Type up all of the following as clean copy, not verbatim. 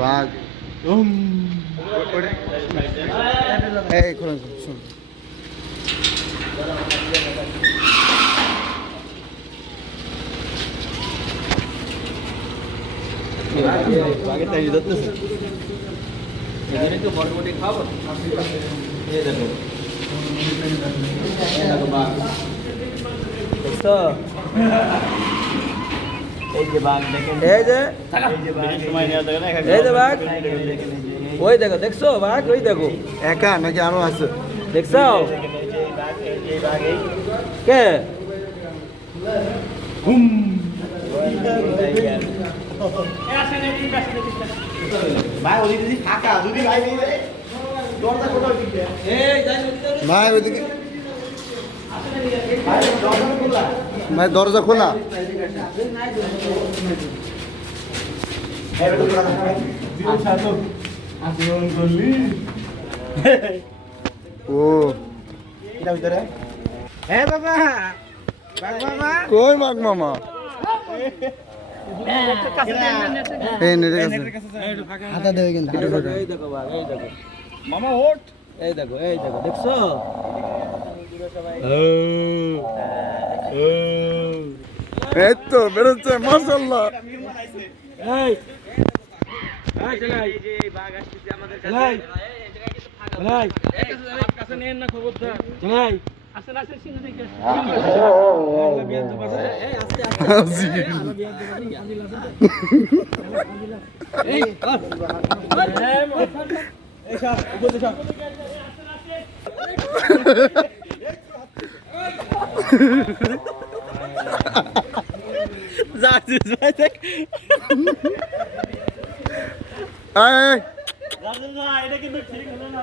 বাঘ এই শুনুন বাঘের টাইম ধরতেছে তো বড় খাবো এই দেখো বাঘ দেখছো এই যে বাঘ দেখেন এই যে সময় নেওয়া দেখেন এই যে বাঘ ওই দেখো দেখছো বাঘ ওই দেখো একা নাকি আরো আছে দেখছো কে হুম ভাই ওদিকে ফাঁকা যদি ভাই দরজা কোথাও দিকে এই যাই ভাই ওইদিকে ভাই দরজা খোলা ও হ্যাঁ বাবা বাবা কই বাঘ মামা এই নেটের কাছে হাতা দেবে কিন্তু এই দেখো বাঘ এই দেখো মামা ওঠ এই দেখো দেখছো এই তো বেরোচ্ছে মাশাআল্লাহ এই এই চলাই এই বাঘ আসছে আমাদের কাছে চলাই কাছে নেন না খবরদার চলাই আসেন আসেন সিংহ দিকে বিয়ান তো পাশে এই আস্তে আস্তে আমরা বিয়ান তো এই এই সব উপরে সব যাচ্ছিস ভাই দেখ এই এটা কিন্তু ঠিক হলো না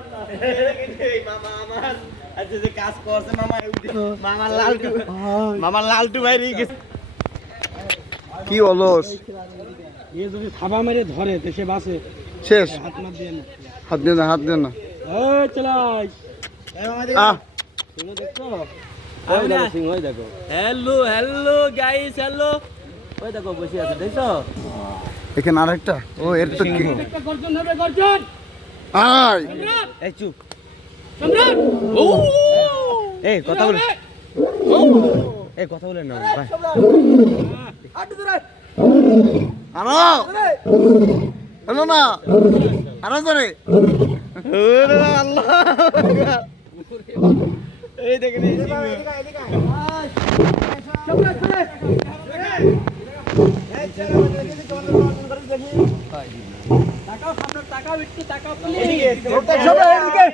মামা আমার আচ্ছা যে কাজ করছে মামা লালটু ভাই রে গেছে কি অলস এ যদি থাবা মেরে ধরে তো সে বাসে শেষ হাত মার দিয়ে না হাত দিয়ে না এই চলাই আহ শুনো দেখো ওই দেখো সিংহ ওই দেখো হ্যালো গাইস হ্যালো ওই দেখো বসে আছে দেখছো এখানে আরেকটা ও এর তো কি গর্জন হবে গর্জন আয় এই চুপ সম্রাট ও এই কথা বলে এই কথা বলে না ভাই আট ধরে আনো হলো না আনো ধরে ওরে আল্লাহ এই দেখেন এই সম্রাট চলে এই চলো দেখি টাকাও সামনে টাকাও একটু টাকা প্লিজ সম্রাট এদিকে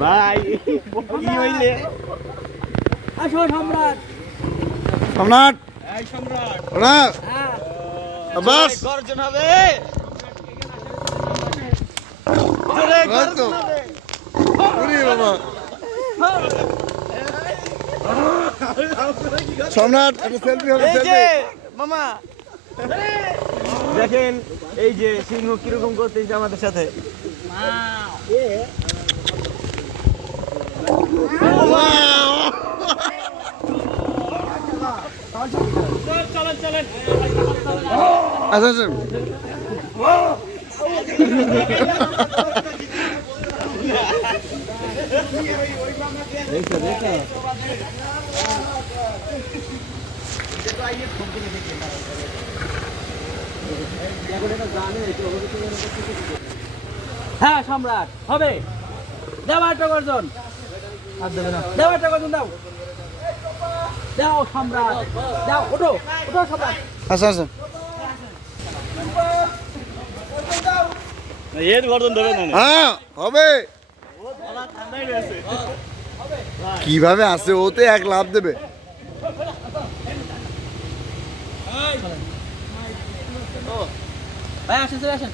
ভাই কি হইলে আসো সম্রাট সম্রাট এই সম্রাট ওরা বাস গর্জন হবে জোরে গর্জন হবে ওরে বাবা সম্রাট একটা সেলফি হবে এই যে সেলফি মামা দেখেন এই যে সিংহ কিরকম করতেছে আমাদের সাথে চলেন চলেন আচ্ছা আচ্ছা হ্যাঁ সম্রাট হবে দেওয়া একটা গর্জন দেওয়া একটা গর্জন দাও যাও সম্রাট যাও ওঠো ওঠো সম্রাট আচ্ছা আচ্ছা এর গর্দন ধরে না হ্যাঁ হবে কিভাবে আসে ওতে এক লাভ দেবে ভাই আসেন চলে আসেন